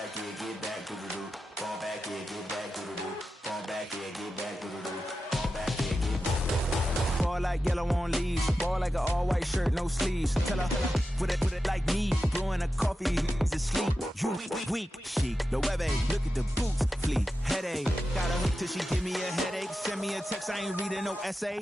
back, yeah, get back, do-do-do. Fall back, yeah, get back, do-do-do. Fall back, yeah, get back, do-do-do. Fall back, yeah, get back. Fall like yellow on leaves. Ball like an all-white shirt, no sleeves. Tell her, put it like me. Blowing a coffee, he's asleep. You weak, chic. The web look at the boots, flee. Headache, got a hook till she give me a headache. Send me a text, I ain't reading no essay.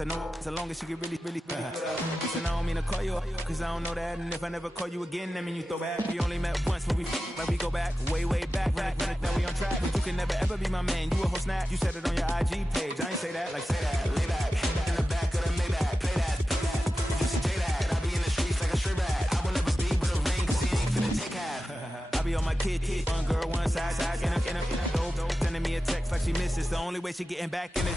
I know so long as she get really Listen, I don't mean to call you up, cause I don't know that. And if I never call you again, that mean you throw back. We only met once when we go back, way back. When it, now we on track, but you can never ever be my man. You a whole snap, you said it on your IG page. I ain't say that, like say that, lay back. In the back of the Maybach, play that. You see J that, I be in the streets like a straight rat. I will never speak with a ring, cause he ain't finna take half. I be on my kid, one girl, one side, in a dope, sending me a text like she misses. The only way she getting back in it.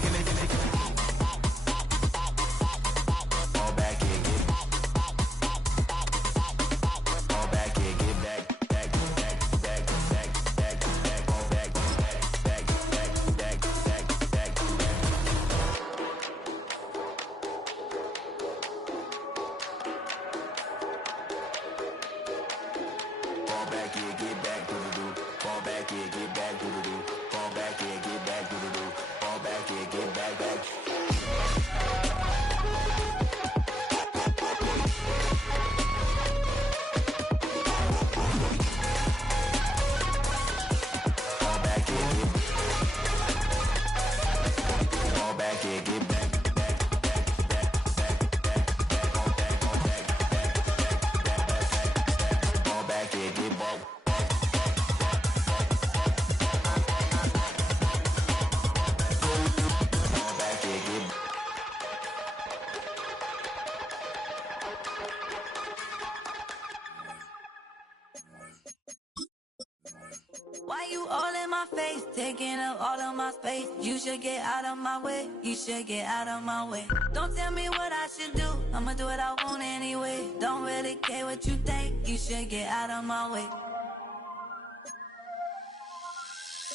Why you all in my face, taking up all of my space? You should get out of my way, you should get out of my way. Don't tell me what I should do, I'ma do what I want anyway. Don't really care what you think, you should get out of my way.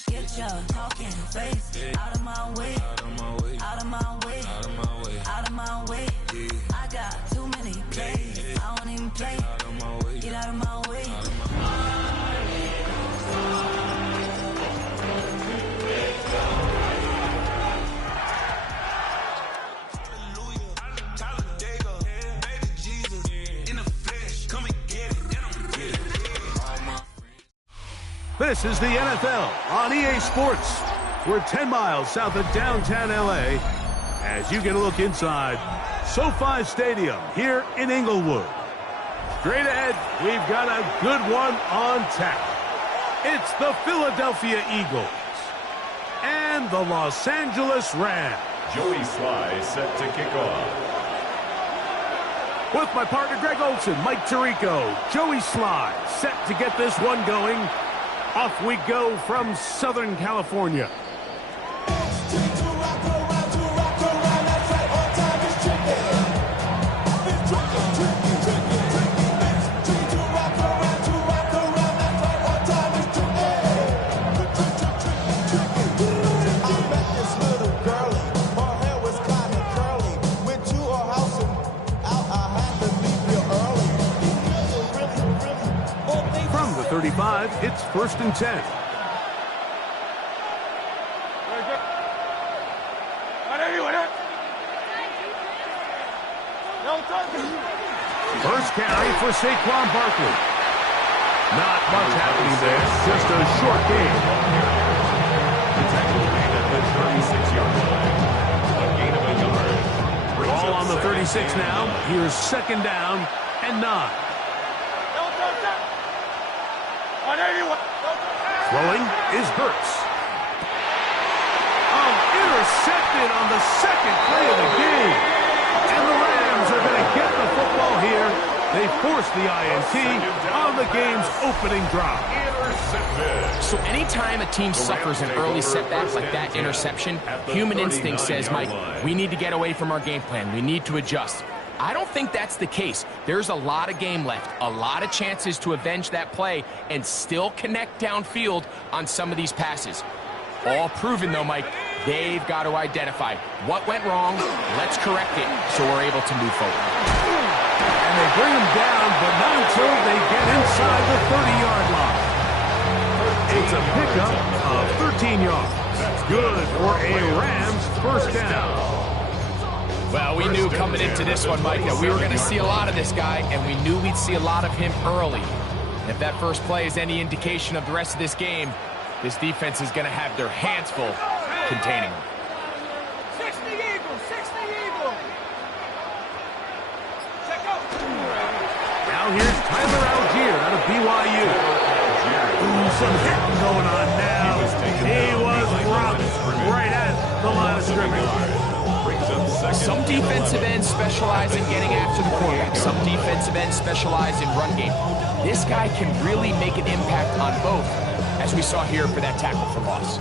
Get your talking face out of my way, out of my way, out of my way, out of my way, out of my way. I got too many plays, I don't even play. Out of my way, get out of my way. This is the NFL on EA Sports. We're 10 miles south of downtown LA as you get a look inside SoFi Stadium here in Inglewood. Straight ahead, we've got a good one on tap. It's the Philadelphia Eagles and the Los Angeles Rams. Joey Sly set to kick off. With my partner Greg Olson, Mike Tirico, Joey Sly set to get this one going. Off we go from Southern California. From the 35, it's 1st and 10. First carry for Saquon Barkley. Not much happening there, just a short game. The tackle made at the 36-yard line. A gain of a yard. Ball on the 36 now. Here's 2nd down and 9. Throwing is Hurts. Intercepted on the 2nd play of the game. And the Rams are going to get the football here. They force the INT on the game's opening drive. So anytime a team suffers an early setback like that interception, human instinct says, Mike, we need to get away from our game plan. We need to adjust. I don't think that's the case. There's a lot of game left, a lot of chances to avenge that play and still connect downfield on some of these passes. All proven, though, Mike, they've got to identify what went wrong, let's correct it so we're able to move forward. And they bring him down, but not until they get inside the 30-yard line. It's a pickup of 13 yards. Good for a Rams first down. Well, we knew coming into this one, Mike, that we were going to see a lot of this guy, and we knew we'd see a lot of him early. And if that first play is any indication of the rest of this game, this defense is going to have their hands full containing him. 60 Eagles, 60 Eagles. Check out. Now here's Tyler Algier out of BYU. Ooh, some hitting going on now. He was rocked right at the line of scrimmage. Some defensive ends specialize in getting after the quarterback. Some defensive ends specialize in run game. This guy can really make an impact on both, as we saw here for that tackle for loss.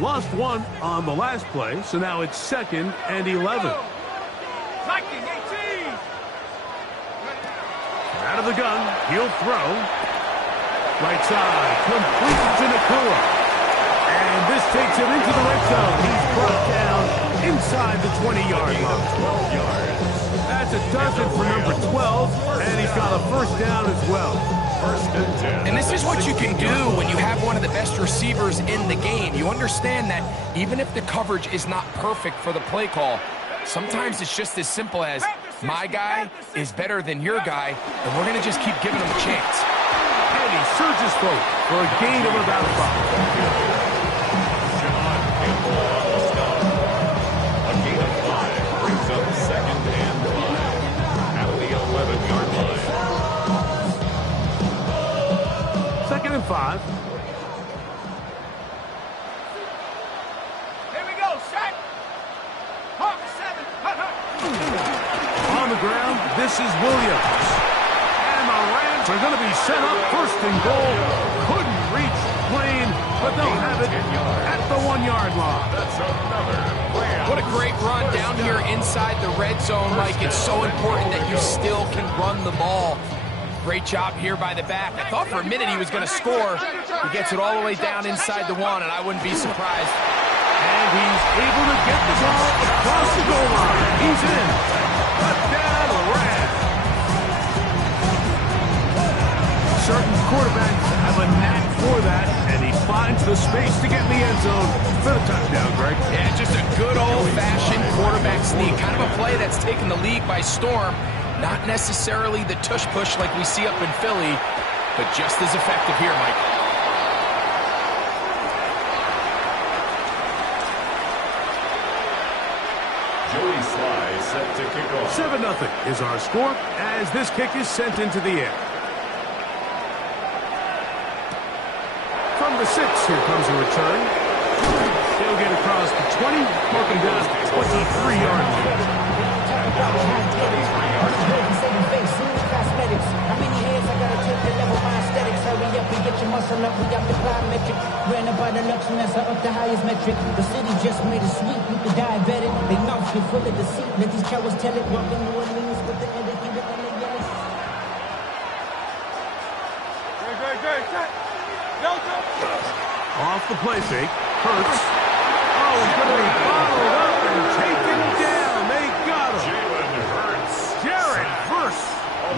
Lost one on the last play, so now it's 2nd and 11. Viking 18. Out of the gun, he'll throw. Right side, complete to Nakua. And this takes him into the red zone. He's brought down inside the 20-yard line. That's a dozen for number 12, and he's got a first down as well. And this is what you can do when you have one of the best receivers in the game. You understand that even if the coverage is not perfect for the play call, sometimes it's just as simple as, my guy is better than your guy, and we're going to just keep giving him a chance. And he surges forward for a gain of about 5. A gain of 5 brings up 2nd and 5 at the 11-yard line. 2nd and 5. Here we go, set. Hawk 7. Hut, hut. On the ground, this is Williams. And the Rams are going to be set up 1st and goal. Couldn't reach Blaine, but they'll have it at the 1-yard line. What a great run down here inside the red zone, Mike. It's so important that you still can run the ball. Great job here by the back. I thought for a minute he was going to score. He gets it all the way down inside the 1, and I wouldn't be surprised. And he's able to get the ball across the goal line. He's in. Touchdown, Rams. Certain quarterbacks have a knack for that, and he finds the space to get in the end zone for the touchdown, Greg. Yeah, just a good old-fashioned quarterback sneak. Kind of a play that's taken the league by storm. Not necessarily the tush-push like we see up in Philly, but just as effective here, Mike. Joey Sly set to kick off. 7-0 is our score as this kick is sent into the air. From the 6, here comes a return. He'll get across the 20, mark him down to 23-yard line. How many hands I gotta take to level my aesthetics? Hurry up and get your muscle up, we got the plyometric. Ran up by the luxury, that's up the highest metric. The city just made a sweep, you can diabetic. They mouth get full of deceit, let these cowards tell it. Walk in New Orleans with the energy that they yell it. Off the play fake, Hurts. Oh, he's going to be followed up and taken down. They got him. Jalen Hurts. Jared Verse.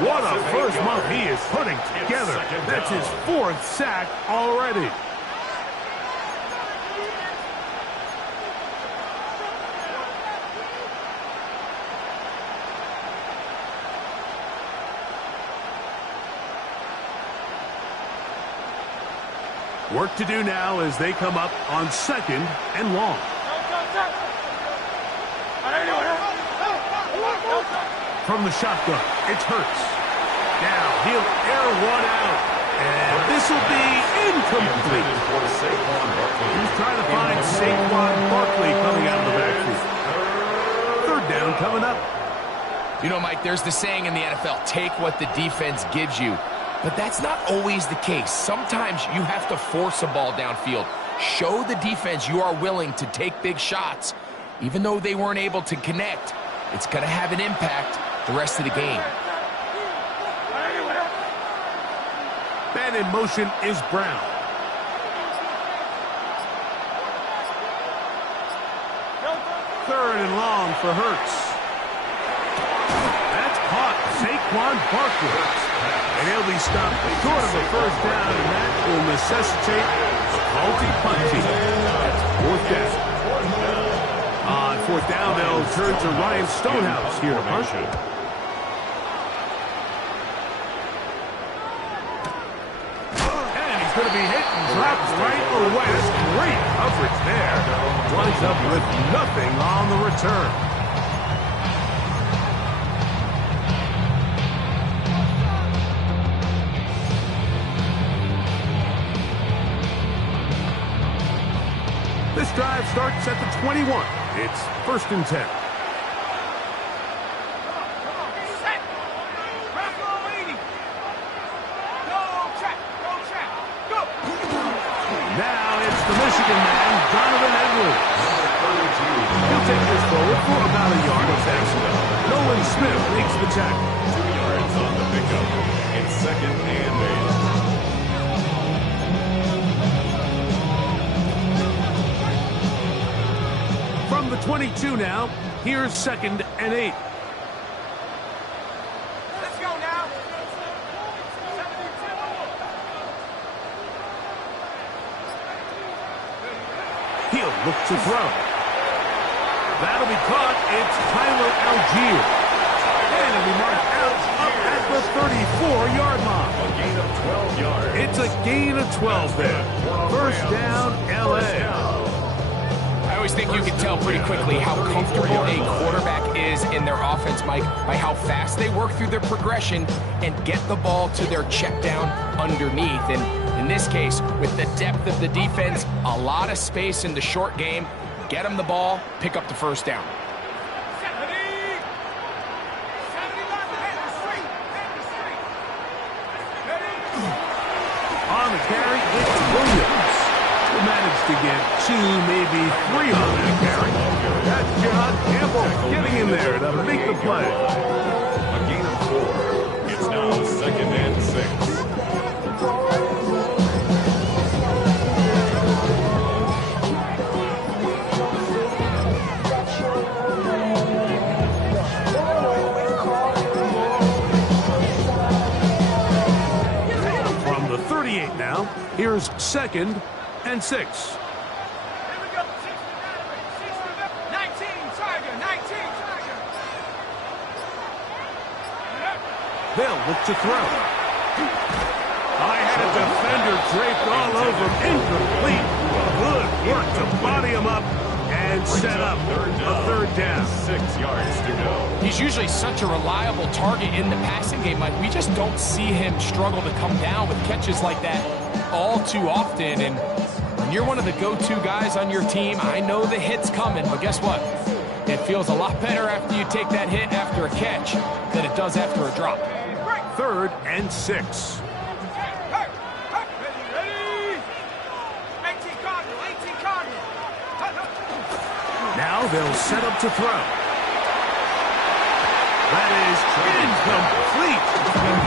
What a first month he is putting together. That's his 4th sack already. Work to do now as they come up on 2nd and long. From the shotgun, it's Hurts. Now he'll air one out, and this will be incomplete. He's trying to find Saquon Barkley coming out of the backfield. 3rd down coming up. You know, Mike, there's the saying in the NFL, take what the defense gives you. But that's not always the case. Sometimes you have to force a ball downfield. Show the defense you are willing to take big shots. Even though they weren't able to connect, it's going to have an impact the rest of the game. Man in motion is Brown. Third and long for Hurts. That's caught. Saquon Barkley. And he'll be stopped short of a first down, and that will necessitate a faulty punting. That's fourth down. On fourth down, they'll turn to Ryan Stonehouse here to punt. And he's going to be hit and dropped right away. That's great coverage there. Winds up with nothing on the return. This drive starts at the 21. It's 1st and 10. Now it's the Michigan man, Donovan Edwards. He'll take this forward for about a yard of that. Nolan Smith makes the tackle. 2 yards on the pickup. It's 2nd and 8. From the 22 now, here's 2nd and 8. Let's go now. He'll look to throw. That'll be caught. It's Tyler Algier. And it'll be marked out up at the 34-yard line. A gain of 12 yards. It's a gain of 12 there. First down, L.A. I always think you can tell pretty quickly how comfortable a quarterback is in their offense, Mike, by how fast they work through their progression and get the ball to their check down underneath. And in this case, with the depth of the defense, a lot of space in the short game, get them the ball, pick up the first down. On the carry, it's Williams. Managed to get 2, maybe 3 on that carry. That's John Campbell getting in there to make the play. A gain of 4. It's now 2nd and 6. From the 38 now, here's 2nd and 6. Here we go. 19, Tiger. 19, Tiger. They'll look to throw. I had a defender draped all over him. Incomplete. Good work to body him up and set up a 3rd down. 6 yards to go. He's usually such a reliable target in the passing game, Mike. We just don't see him struggle to come down with catches like that all too often. And when you're one of the go-to guys on your team, I know the hit's coming, but guess what? It feels a lot better after you take that hit after a catch than it does after a drop. 3rd and 6. Ready. 18 Cardinal. 18 Cardinal. Now they'll set up to throw. That is incomplete.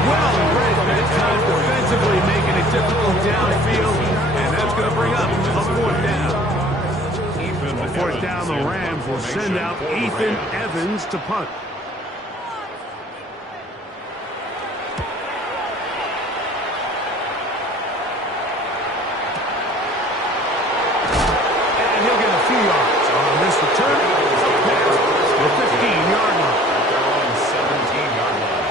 Well read that time defensively, making it difficult downfield, and that's going to bring up a 4th down. On 4th down, the Rams will send out Ethan Evans to punt. And he'll get a few yards on this return. The 15-yard line. They're on 17-yard line.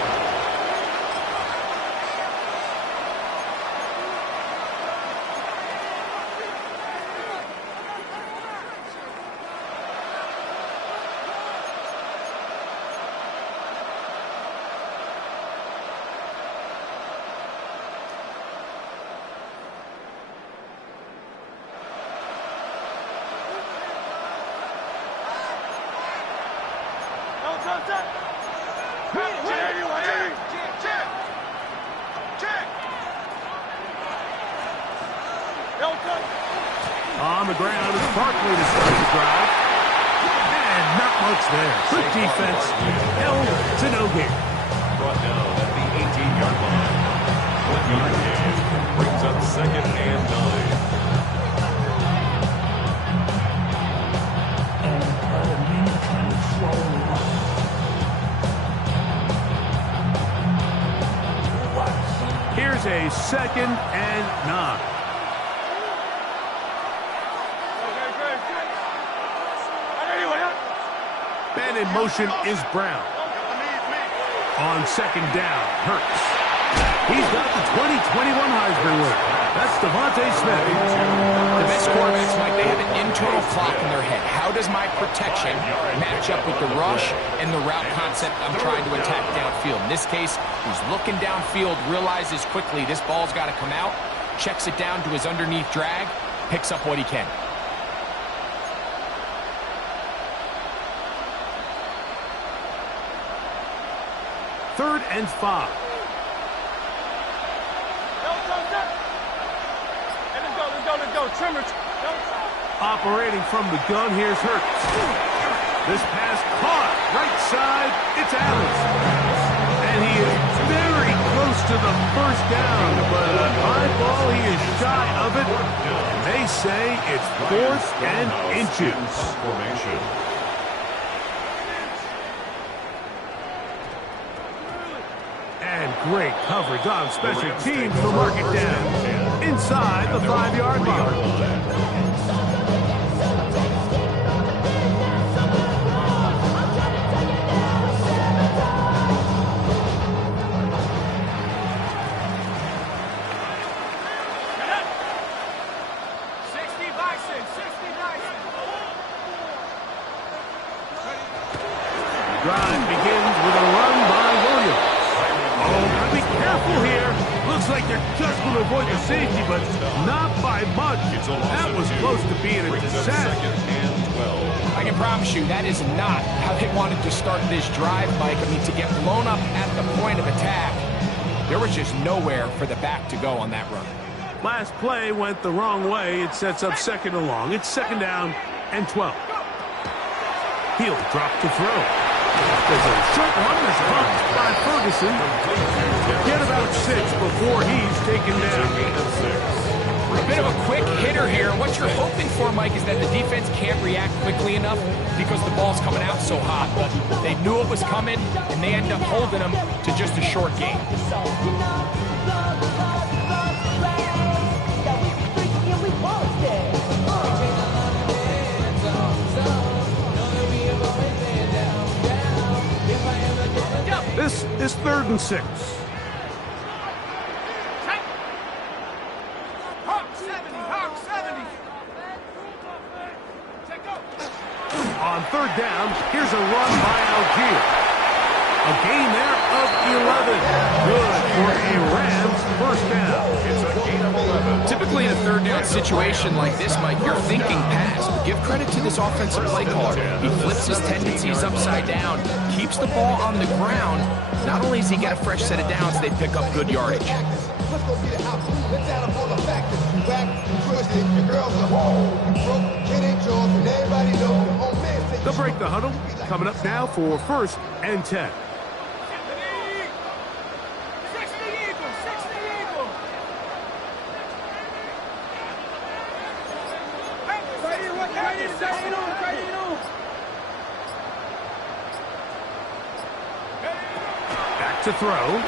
On the ground is Barkley to start the drive. And not much there. Good defense. Held to no gain. Brought down at the 18-yard line. 1-yard gain brings up 2nd and 9. Here's a 2nd and 9. Man in motion is Brown. On 2nd down, Hurts. He's got the 2021 Heisman winner. That's Devontae Smith. The best quarterbacks, Mike, they have an internal clock in their head. How does my protection match up with the rush and the route concept I'm trying to attack downfield? In this case, he's looking downfield, realizes quickly this ball's got to come out, checks it down to his underneath drag, picks up what he can. Third and 5. Let's go. Trimmer. Operating from the gun, here's Hurts. This pass caught. Right side, it's Adams. And he is very close to the first down, but a high ball, he is shy of it. And they say it's 4th and inches. Formation. And great coverage on special teams to mark it down. Inside the 5-yard line. Drive begins with a run by Williams. Oh, gotta be careful here. Looks like they're just going to avoid the safety, but not by much. That was close to being a disaster. 2nd and 12. I can promise you that is not how they wanted to start this drive, Mike. I mean, to get blown up at the point of attack, there was just nowhere for the back to go on that run. Last play went the wrong way. It sets up 2nd and long. It's 2nd down and 12. He'll drop to throw. There's a short one that's bumped by Ferguson. Get about 6 before he's taken down. A bit of a quick hitter here. What you're hoping for, Mike, is that the defense can't react quickly enough because the ball's coming out so hot. But they knew it was coming, and they end up holding them to just a short gain. This is 3rd and 6. On 3rd down, here's a run by Algier. A gain there of 11. Good for a Rams 1st down. It's a gain of 11. Typically in a 3rd down situation like this, Mike, you're thinking pass. But give credit to this offensive play caller. He flips his tendencies upside down, keeps the ball on the ground. Not only does he get a fresh set of downs, they pick up good yardage. They'll break the huddle. Coming up now for 1st and 10. Back to throw.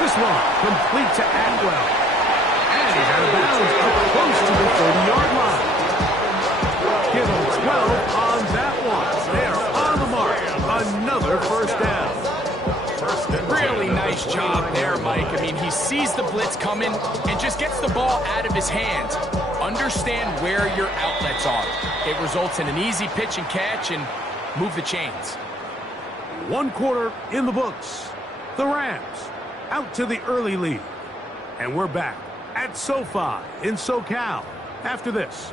This one complete to Atwell. And he's out of bounds up close to the 30-yard line. Give him 12 on that one. They're on the mark. Another 1st down. Really nice job there, Mike. I mean, he sees the blitz coming and just gets the ball out of his hands. Understand where your outlets are. It results in an easy pitch and catch and move the chains. 1 quarter in the books. The Rams out to the early lead. And we're back at SoFi in SoCal after this.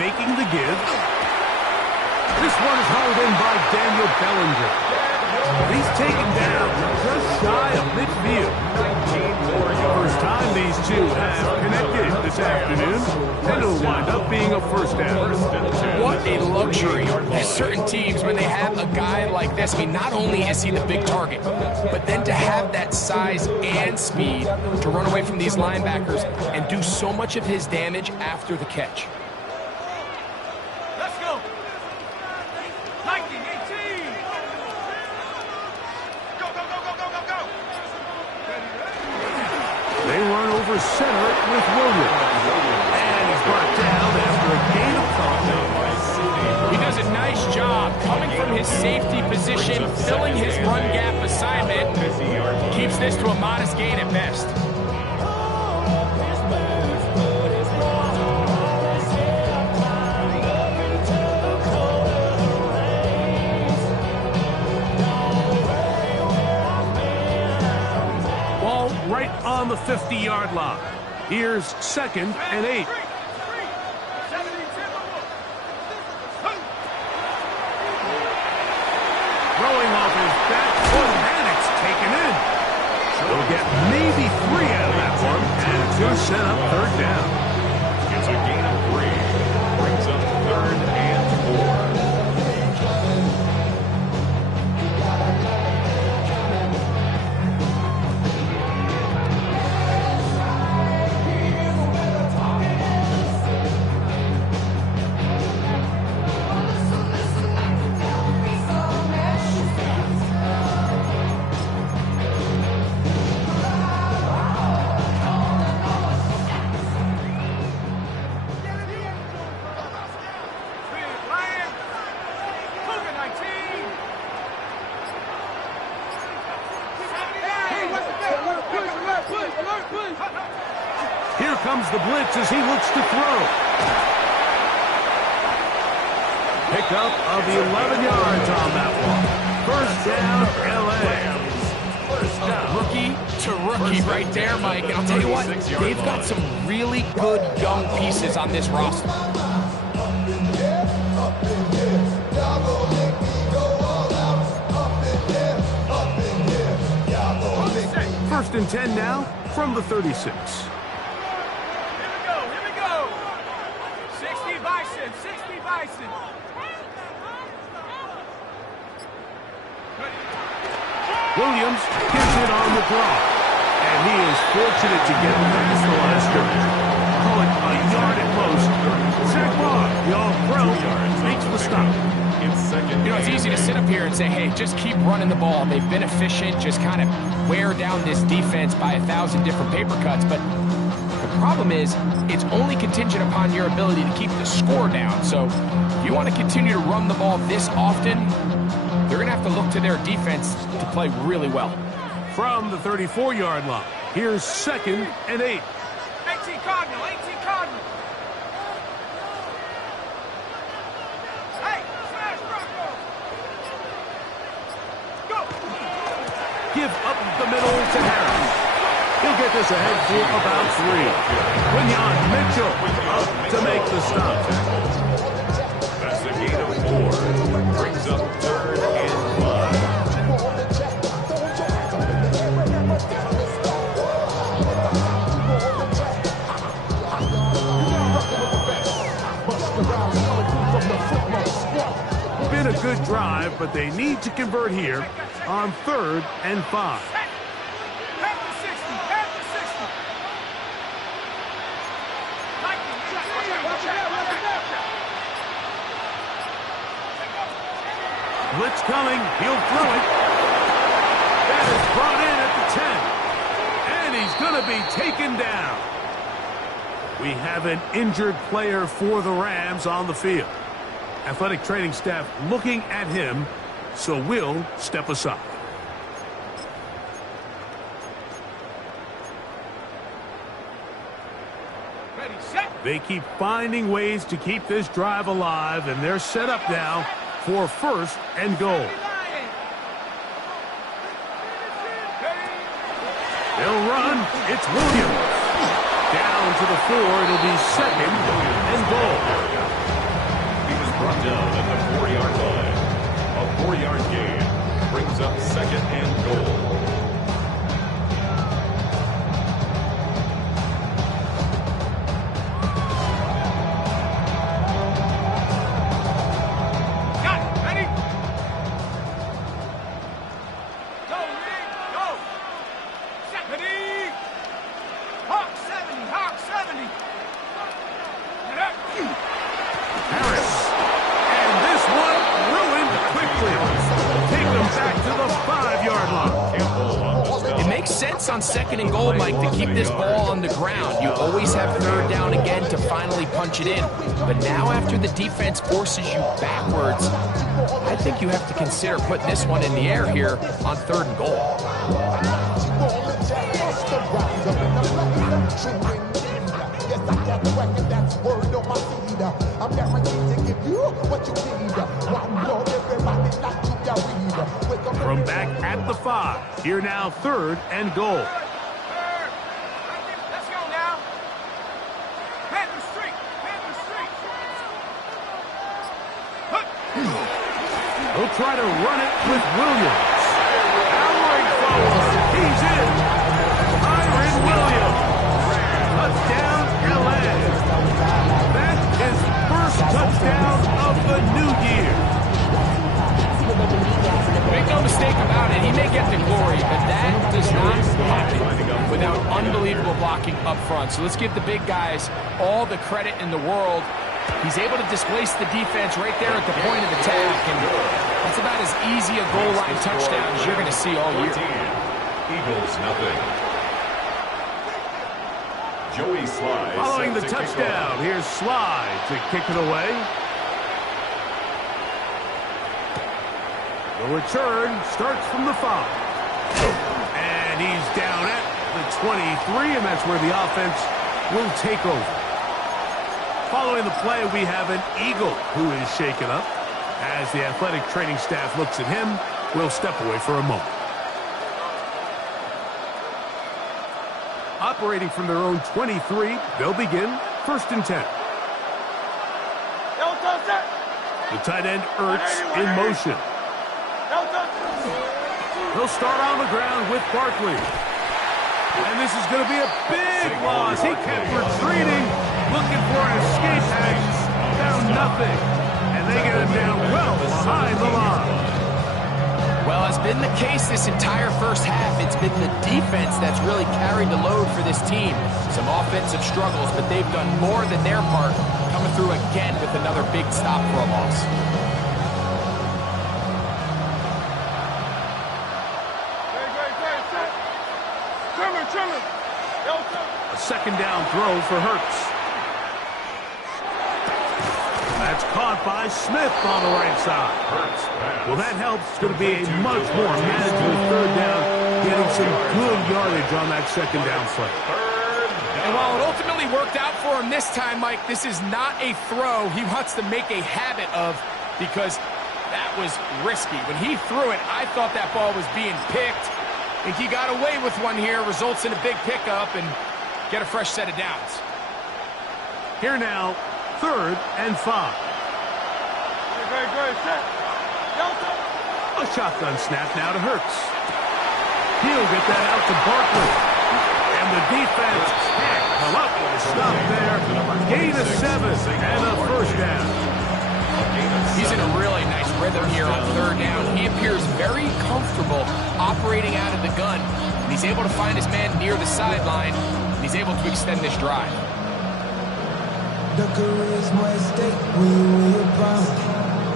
faking the give. This one is hauled in by Daniel Bellinger. He's taken down just shy of midfield. First time these two have connected this afternoon, and it'll wind up being a first down. What a luxury. There's certain teams, when they have a guy like this, I mean, not only is he the big target, but then to have that size and speed to run away from these linebackers and do so much of his damage after the catch. Let's go. 19, 18. Go, go, go, go, go, go, go. They run over center with Williams. And he's brought down after a gain of 5. He does a nice job coming from his safety position, filling his run gap assignment. Keeps this to a modest gain at best. Ball right on the 50-yard line. Here's 2nd and 8. Throwing off his back foot, and it's taken in. They'll get maybe 3 out of that one, and it's going to set up 3rd down. It's a gain of 3. Brings up 3rd and 4. Here comes the blitz as he looks to throw. Pick up of the 11 yards on that one. 1st down, L.A. Rookie to rookie right there, Mike. And I'll tell you what, they've got some really good young pieces on this roster. 1st and 10 now from the 36. Here we go. 60 Bison, 60 Bison. Williams gets it on the draw. And he is fortunate to get past the line of scrimmage. Call it a yard at most. Zach Barr, the all-pro, makes the stop. You know, it's easy to sit up here and say, hey, just keep running the ball. They've been efficient, just kind of wear down this defense by 1,000 different paper cuts. But the problem is, it's only contingent upon your ability to keep the score down. So if you want to continue to run the ball this often, they're going to have to look to their defense to play really well. From the 34-yard line, here's 2nd and 8. 18 Cardinal, 18 Cardinal. Hey, smash Bronco. Go. Give up the middle to Harris. He'll get this ahead for about 3. Quinyon Mitchell up to make the stop. That's a gain of 4. Brings up 3rd and 5. Been a good drive, but they need to convert here on 3rd and 5. Blitz coming. He'll throw it. That is brought in at the 10. And he's going to be taken down. We have an injured player for the Rams on the field. Athletic training staff looking at him, so we'll step aside. Ready, set. They keep finding ways to keep this drive alive, and they're set up now for 1st and goal. They'll run. It's Williams. Down to the 4. It'll be 2nd and goal. brought down at the 4-yard line. A 4-yard gain brings up second and goal. On second and goal, Mike, to keep this ball on the ground. You always have third down again to finally punch it in. But now after the defense forces you backwards, I think you have to consider putting this one in the air here on third and goal. From back at the 5, here now third and goal. Let's go now. Panther Street. He'll try to run it with Williams. Powering forward. He's in. Kyren Williams. Touchdown, LA. That is first touchdown of the new year. Make no mistake about it, he may get the glory, but that does not happen without unbelievable blocking up front. So let's give the big guys all the credit in the world. He's able to displace the defense right there at the point of attack, and that's about as easy a goal line touchdown as you're going to see all year. Eagles nothing. Joey Slye. Following the touchdown, here's Slye to kick it away. The return starts from the 5. And he's down at the 23, and that's where the offense will take over. Following the play, we have an Eagle who is shaken up. As the athletic training staff looks at him, we'll step away for a moment. Operating from their own 23, they'll begin first and 10. The tight end Ertz in motion. He'll start on the ground with Barkley. And this is going to be a big loss. He kept retreating, looking for an escape hatch. Found nothing. And they get him down well behind the line. Well, as been the case this entire first half, it's been the defense that's really carried the load for this team. Some offensive struggles, but they've done more than their part, coming through again with another big stop for a loss. A second down throw for Hurts. That's caught by Smith on the right side. Well, that helps. It's going to be a much more manageable third down, getting some good yardage on that second down play. And while it ultimately worked out for him this time, Mike, this is not a throw he wants to make a habit of, because that was risky. When he threw it, I thought that ball was being picked. I think he got away with one here, results in a big pickup, and get a fresh set of downs. Here now, third and 5. A shotgun snap now to Hurts. He'll get that out to Barkley. And the defense can't come up with a stop there. Gain of 7 and a first down. He's in a really nice rhythm here on third down. He appears very comfortable operating out of the gun. And he's able to find his man near the sideline. And he's able to extend this drive. The career's more at stake when you win your prime.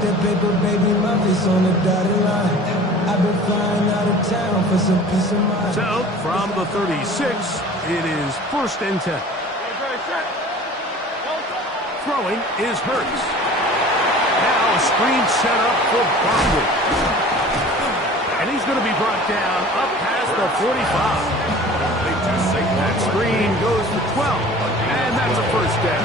That paper, baby, my face on the dotted line. I've been flying out of town for some peace of mind. So, from the 36, it is first and 10. Throwing is Hurts. Now a screen set up for Barkley. And he's going to be brought down up past the 45. That screen goes to 12. And that's a first down.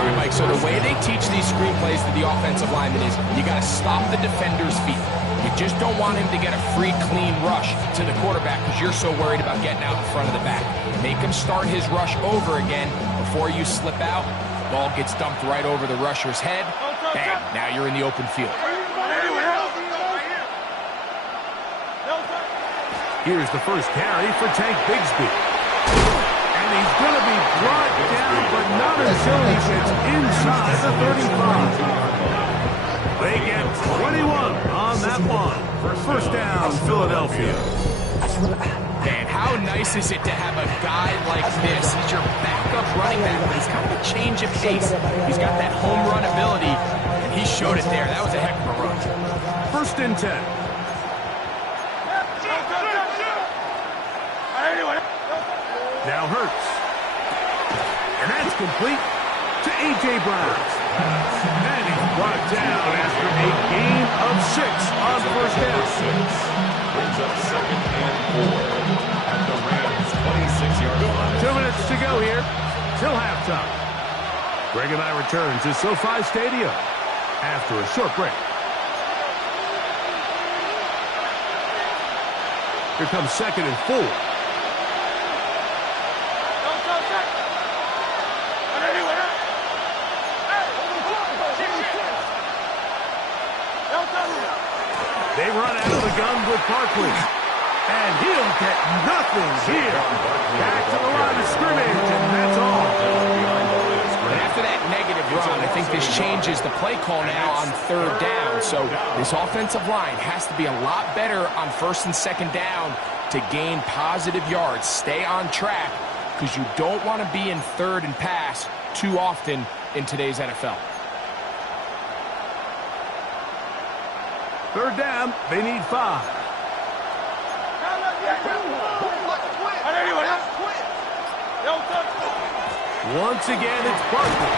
All right, Mike, so the way they teach these screenplays to the offensive lineman is you got to stop the defender's feet. You just don't want him to get a free, clean rush to the quarterback because you're so worried about getting out in front of the back. Make him start his rush over again before you slip out. Ball gets dumped right over the rusher's head. Bang, now you're in the open field. Here's the first carry for Tank Bigsby. And he's going to be brought down, but not until he gets inside the 35. They get 21 on that one. First down, Philadelphia. Man, how nice is it to have a guy like this? He's your backup running back, but he's kind of a change of pace. He's got that home run ability, and he showed it there. That was a heck of a run. First and 10. Now Hurts. And that's complete to A.J. Brown. And he's brought down after a gain of 6 on first down. Brings up second and 4 at the Rams' 26-yard line. 2 minutes to go here till halftime. Greg and I return to SoFi Stadium after a short break. Here comes second and 4. They run out of the gun with Barkley. And he'll get nothing here. Back to the line of scrimmage, and that's all. And after that negative run, I think this changes the play call now on third down. So this offensive line has to be a lot better on first and second down to gain positive yards. Stay on track, because you don't want to be in third and pass too often in today's NFL. Third down, they need 5. Once again, it's Barkley.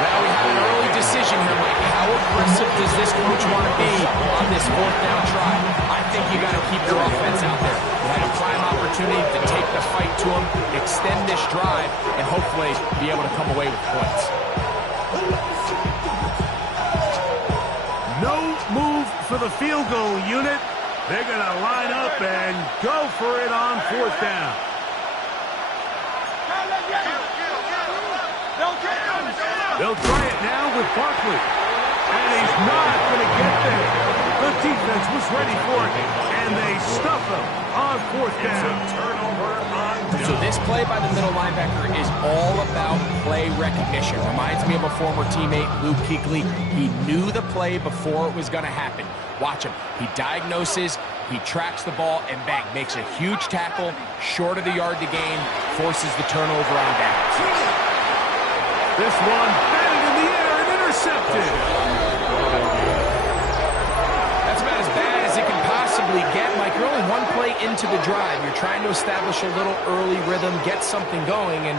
Now we have an early decision here, Mike. How aggressive does this coach want to be on this fourth down try? I think you got to keep your offense out there. You had a prime opportunity to take the fight to him, extend this drive, and hopefully be able to come away with points. No move for the field goal unit. They're going to line up and go for it on fourth down. They'll try it now with Barkley. And he's not going to get there. The defense was ready for it, and they stuff him on fourth down. So this play by the middle linebacker is all about play recognition. Reminds me of a former teammate, Luke Kuechly. He knew the play before it was going to happen. Watch him. He diagnoses, he tracks the ball, and bang, makes a huge tackle, short of the yard to gain, forces the turnover on downs. This one batted in the air and intercepted. That's about as bad as it can possibly get, Mike. You're only one play into the drive. You're trying to establish a little early rhythm, get something going, and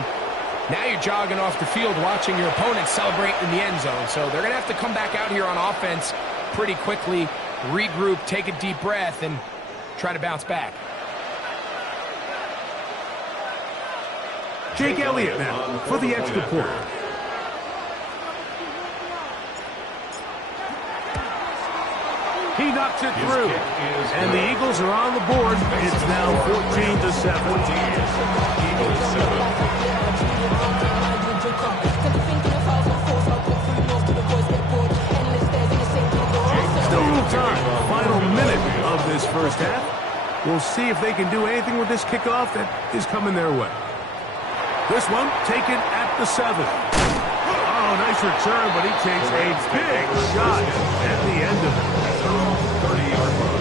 now you're jogging off the field watching your opponent celebrate in the end zone. So they're going to have to come back out here on offense pretty quickly, regroup, take a deep breath, and try to bounce back. Jake Elliott now for the extra point. He knocks it through, and the Eagles are on the board. It's now 14-7. Still time, final minute of this first half. We'll see if they can do anything with this kickoff that is coming their way. This one taken at the 7. Oh, nice return, but he takes a big shot at the end of it. 30-yard run.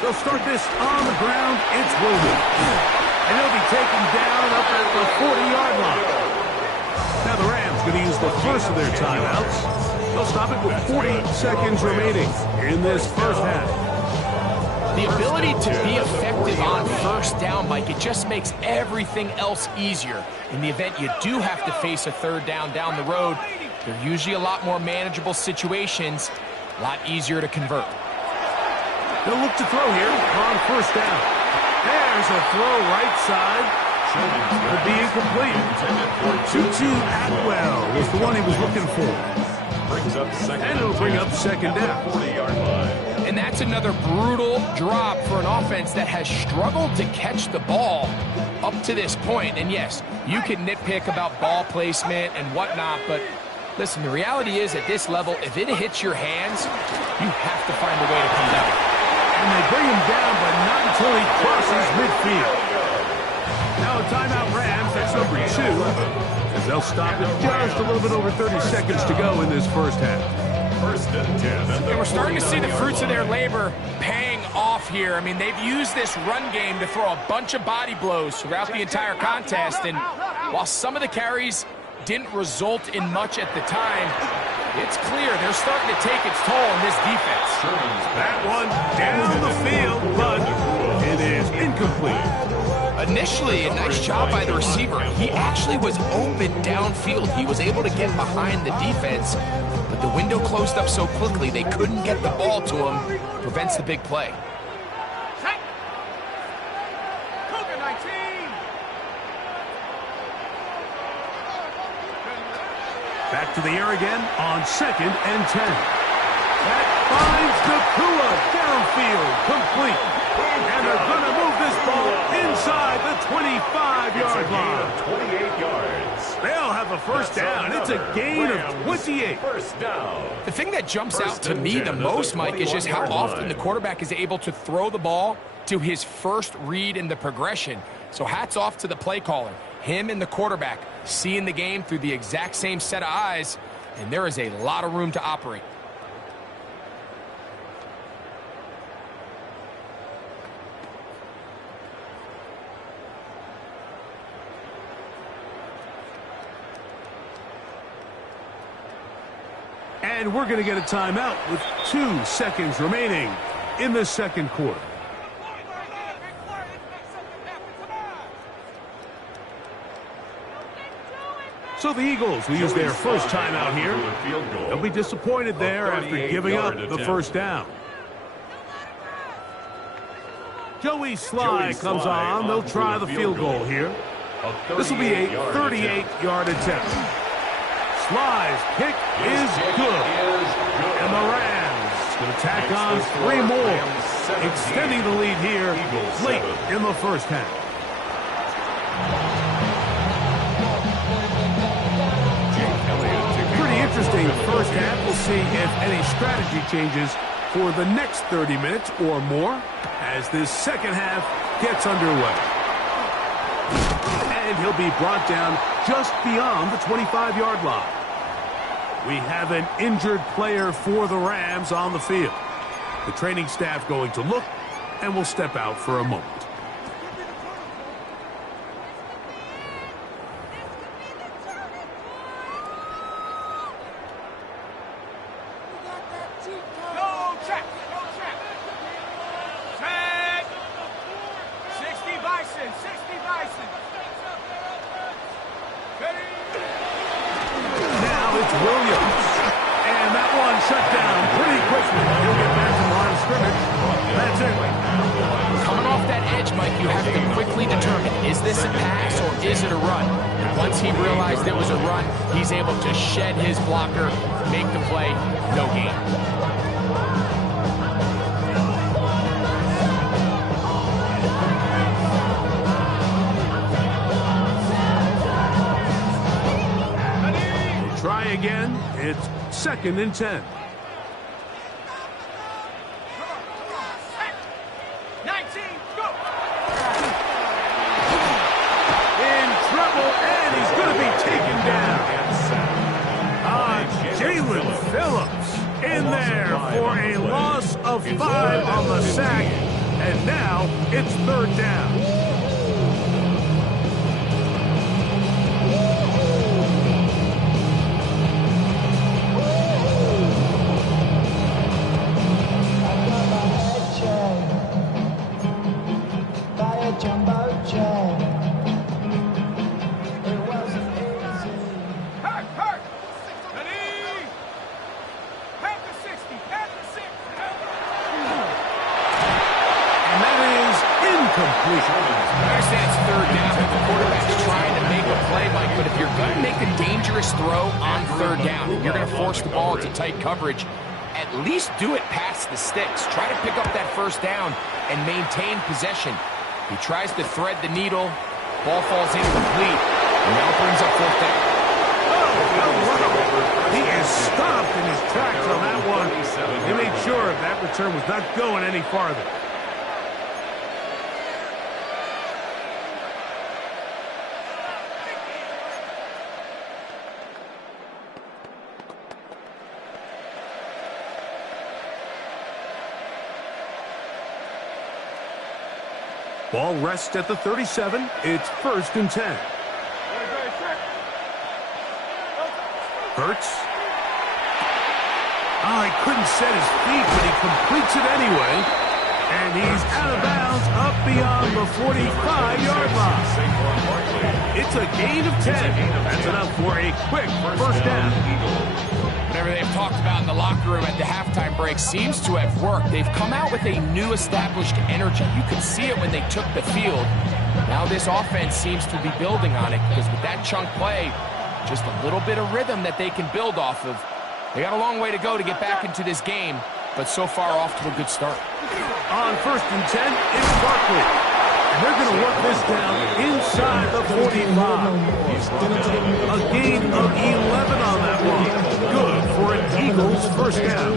They'll start this on the ground. It's Williams. And he'll be taken down up at the 40-yard line. Now the Rams going to use the first of their timeouts. They'll stop it with 40 seconds remaining in this first half. The ability to be effective on first down, Mike, it just makes everything else easier. In the event you do have to face a third down the road, they're usually a lot more manageable situations, a lot easier to convert. They'll look to throw here on first down. There's a throw right side. Could be incomplete. Tutu Atwell was the one he was looking for. brings up second. And it'll bring up second down. 40-yard line. And that's another brutal drop for an offense that has struggled to catch the ball up to this point. And yes, you can nitpick about ball placement and whatnot, but listen, the reality is at this level, if it hits your hands, you have to find a way to come down. And they bring him down, but not until he crosses midfield. Now a timeout Rams, that's number 2, as they'll stop it just a little bit over 30 seconds to go in this first half. First and 10. And we're starting to see the fruits of their labor paying off here. I mean, they've used this run game to throw a bunch of body blows throughout the entire contest. And while some of the carries didn't result in much at the time, it's clear they're starting to take its toll in this defense. That one down the field, but it is incomplete. Initially, a nice job by the receiver. He actually was open downfield. He was able to get behind the defense, but the window closed up so quickly they couldn't get the ball to him. Prevents the big play. Cougar 19. Back to the air again on second and 10. That finds Nakua downfield, complete. And they're going to move this ball inside the 25-yard line. 28 yards. They'll have a first down. It's a gain of 28. First down. The thing that jumps out to me the most, Mike, is just how often the quarterback is able to throw the ball to his first read in the progression. So hats off to the play caller. Him and the quarterback seeing the game through the exact same set of eyes, and there is a lot of room to operate. And we're going to get a timeout with 2 seconds remaining in the second quarter. So the Eagles will use their first timeout here. They'll be disappointed there after giving up the first down. Joey Sly comes on. They'll try the field goal here. This will be a 38-yard attempt. Sly's kick is good. And the Rams going to tack on 3 more, extending the lead here late in the first half. Pretty interesting first half. We'll see if any strategy changes for the next 30 minutes or more as this second half gets underway. And he'll be brought down just beyond the 25-yard line. We have an injured player for the Rams on the field. The training staff going to look, and will step out for a moment. Go check. Tag. 60 Bison. Now it's Williams. And that one shut down pretty quickly. He'll get back to the line of scrimmage. That's it. Coming off that edge, Mike, you have to quickly determine, is this a pass or is it a run? And once he realized it was a run, he's able to shed his blocker, make the play, no gain. Try again. It's second and 10. 19, go! In trouble, and he's going to be taken down. Jalen Phillips in there for a loss of 5 on the sack. And now it's third down. Hurt! Ready? Pass the 60, pass the 6. And that is incomplete. this throw on third down. If you're going to force the ball into tight coverage, at least do it past the sticks. Try to pick up that first down and maintain possession. He tries to thread the needle. Ball falls incomplete, and now brings up fourth down. He is stopped in his tracks on that one. He made sure that return was not going any farther. Ball rests at the 37. It's 1st and 10. Hurts. Oh, he couldn't set his feet, but he completes it anyway. And he's out of bounds up beyond the 45-yard line. It's a gain of 10. That's enough for a quick first down. Whatever they've talked about in the locker room at the halftime break seems to have worked. They've come out with a new established energy. You could see it when they took the field. Now this offense seems to be building on it because with that chunk play, just a little bit of rhythm that they can build off of. They got a long way to go to get back into this game, but so far off to a good start. On 1st and 10, it's Barkley. And they're going to work this down inside the 45. A gain of 11 on that one. Good for an Eagles first down.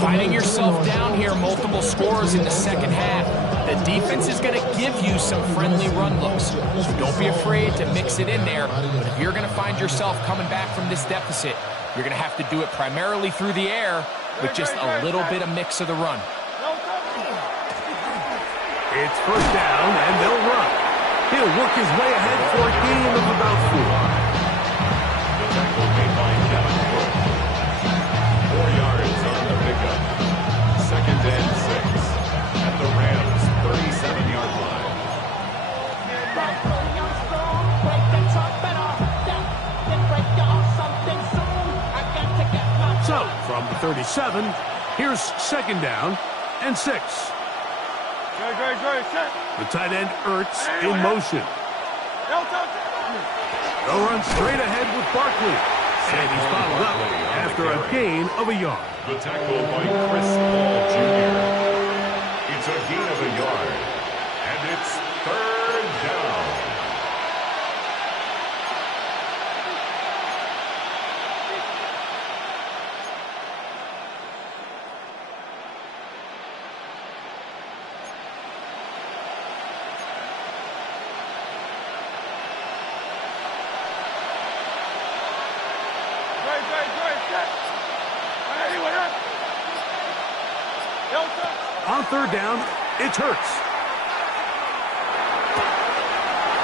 Finding yourself down here, multiple scores in the second half. The defense is going to give you some friendly run looks. So don't be afraid to mix it in there. But if you're going to find yourself coming back from this deficit, you're going to have to do it primarily through the air with just a little bit of mix of the run. It's first down, and they'll run. He'll work his way ahead for a gain of about 4. The tackle made by Kevin Cook. 4 yards on the pickup. 2nd and 6 at the Rams' 37-yard line. So, from the 37, here's 2nd down and 6. The tight end, Ertz, in motion. They'll run straight ahead with Barkley. And he's followed up after a gain of a yard. The tackle by Chris Paul Jr. It's a gain of a yard. And it's 3rd down. On 3rd down, it's Hurts.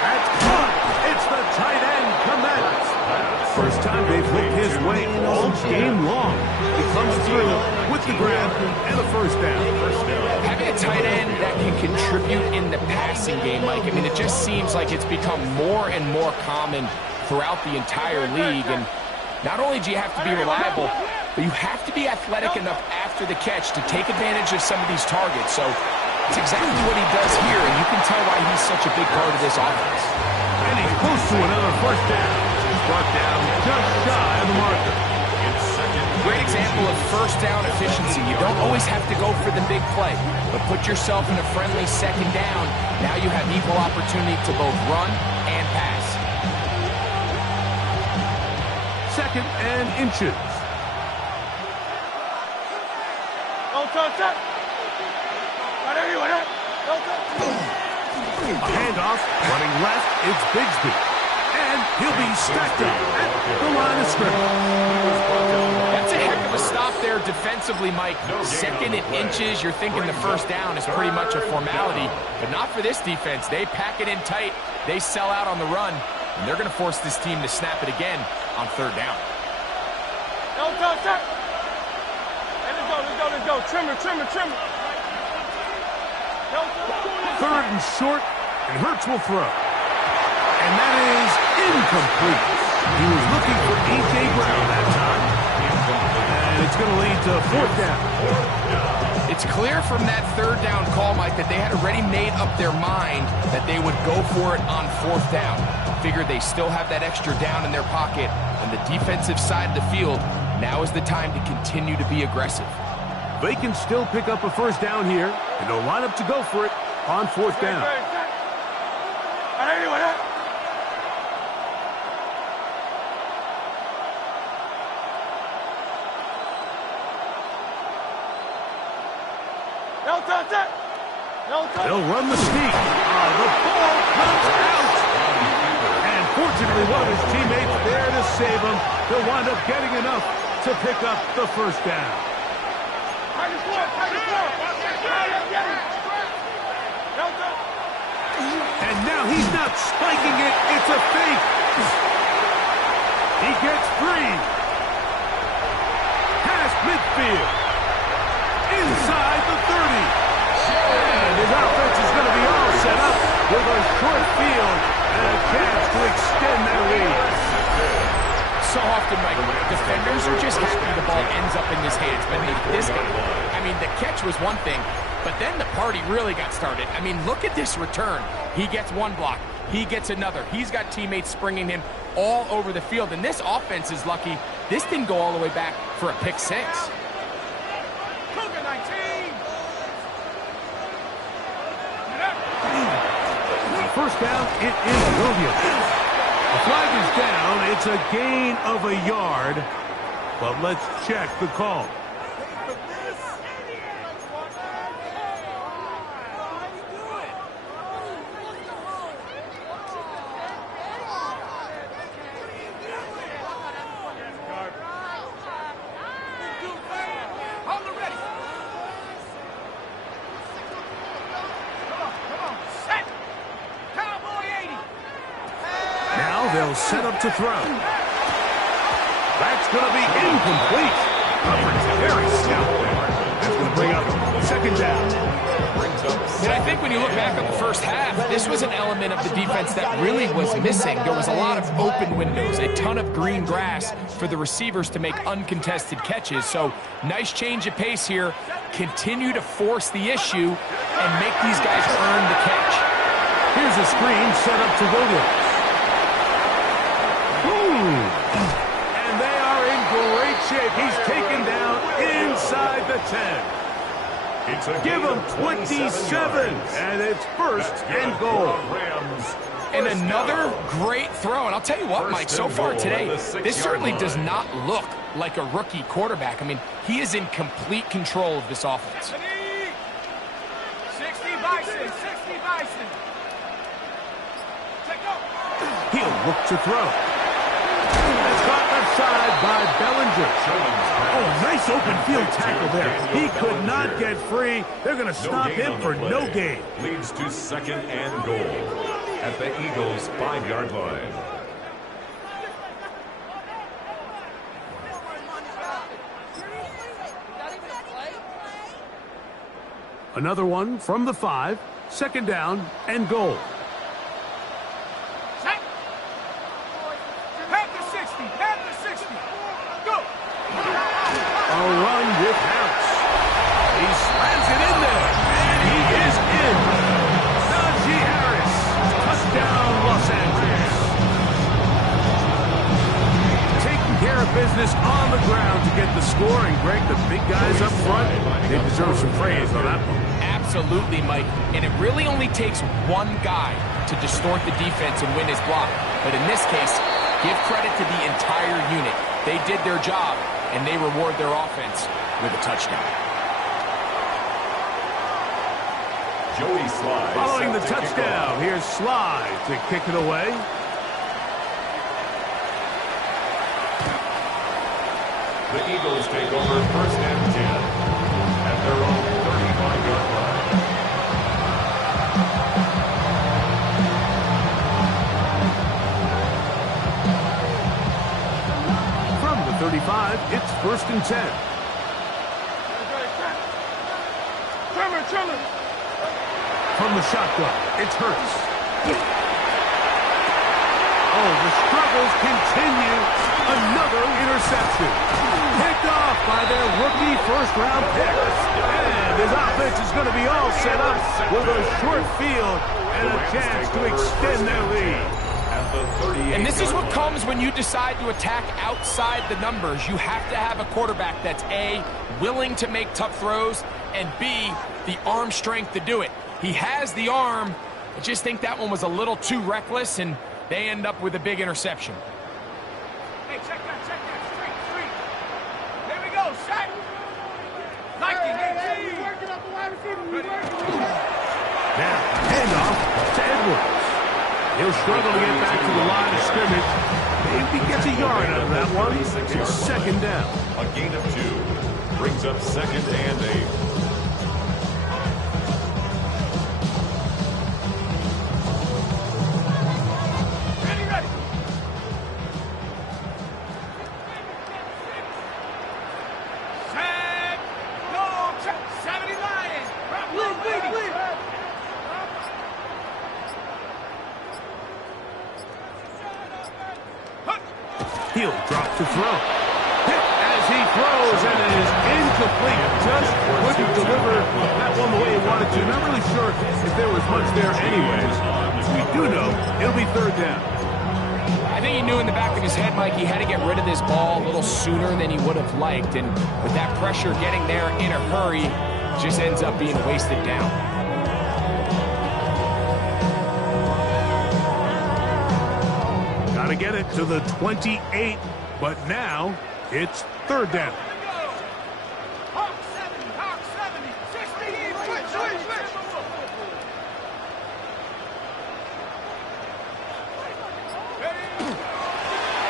That's caught. It's the tight end, Komet. First time they've looked his way all game long. He comes through with the grab and a first down. Having a tight end that can contribute in the passing game, Mike, I mean, it just seems like it's become more and more common throughout the entire league. And not only do you have to be reliable, but you have to be athletic enough after the catch to take advantage of some of these targets. So it's exactly what he does here, and you can tell why he's such a big part of this offense. And he's close to another first down. He's brought down just shy of the marker. Great example of first down efficiency. You don't always have to go for the big play, but put yourself in a friendly 2nd down. Now you have equal opportunity to both run and pass. 2nd and inches. A handoff, running left, it's Bigsby. And he'll be stacked up at the line of scrimmage. That's a heck of a stop there defensively, Mike. 2nd and inches, you're thinking the first down is pretty much a formality, but not for this defense. They pack it in tight, they sell out on the run, and they're going to force this team to snap it again on 3rd down. Let's go. Trimmer. 3rd and short, and Hurts will throw. And that is incomplete. He was looking for A.J. Brown that time. And it's going to lead to 4th down. It's clear from that third down call, Mike, that they had already made up their mind that they would go for it on fourth down. Figured they still have that extra down in their pocket. On the defensive side of the field, now is the time to continue to be aggressive. They can still pick up a first down here, and they'll line up to go for it on fourth down. They'll run the sneak. The ball comes out. And fortunately, one of his teammates there to save him. He'll wind up getting enough to pick up the first down. And now he's not spiking it. It's a fake. He gets free. Past midfield. Inside the 30. And his offense is going to be all set up with a short field and a chance to extend their lead. So often, Mike, defenders are just happy the ball ends up in his hands. But this guy, I mean, the catch was one thing, but then the party really got started. I mean, look at this return. He gets one block. He gets another. He's got teammates springing him all over the field. And this offense is lucky. This didn't go all the way back for a pick six. First down, it is Williams. The flag is down. It's a gain of a yard. But let's check the call. They'll set up to throw. That's going to be incomplete. Very stout there. That's going to bring up second down. And I think when you look back on the first half, this was an element of the defense that really was missing. There was a lot of open windows, a ton of green grass for the receivers to make uncontested catches. So nice change of pace here. Continue to force the issue and make these guys earn the catch. Here's a screen set up to Williams. And they are in great shape. He's taken down inside the 10. Give him 27, and it's first and goal. And another great throw. And I'll tell you what, Mike, so far today, this certainly does not look like a rookie quarterback. I mean, he is in complete control of this offense. 60 Bison, 60 Bison. He'll look to throw. Caught left side by Bellinger. Oh, nice open field tackle there. He could not get free. They're going to stop him for no gain. Leads to second and goal at the Eagles' 5-yard line. Another one from the 5. Second down and goal. A run with Harris. He slams it in there, and he is in. Najee Harris, touchdown Los Angeles. Taking care of business on the ground to get the score, and Greg, the big guys up front, they deserve some praise on that one. Absolutely, Mike. And it really only takes one guy to distort the defense and win his block. But in this case, give credit to the entire unit. They did their job, and they reward their offense with a touchdown. Joey Slye. Following the touchdown, here's Slye to kick it away. The Eagles take over first and 10 at their own 35-yard line. From the 35, it's first and 10. From the shotgun, it's Hurts. Oh, the struggle struggles continue. Another interception. Picked off by their rookie first-round pick. And his offense is going to be all set up with a short field and a chance to extend their lead. And this is what comes when you decide to attack outside the numbers. You have to have a quarterback that's A, willing to make tough throws, and B, the arm strength to do it. He has the arm. I just think that one was a little too reckless, and they end up with a big interception. Hey, check that. Street. Here we go, set. Hey, you working up the wide receiver. Now, handoff to Edwards. He'll struggle to get back to the line of scrimmage. Maybe gets a yard out of that one. It's second down. A gain of 2 brings up 2nd and 8. He'll drop to throw. Hit as he throws, and it is incomplete. Just couldn't deliver that one the way he wanted to. Not really sure if there was much there anyways. We do know it'll be third down. I think he knew in the back of his head, Mike, he had to get rid of this ball a little sooner than he would have liked. And with that pressure getting there in a hurry, just ends up being wasted down. Got to get it to the 28, but now it's third down. Hawk 70, 60, switch.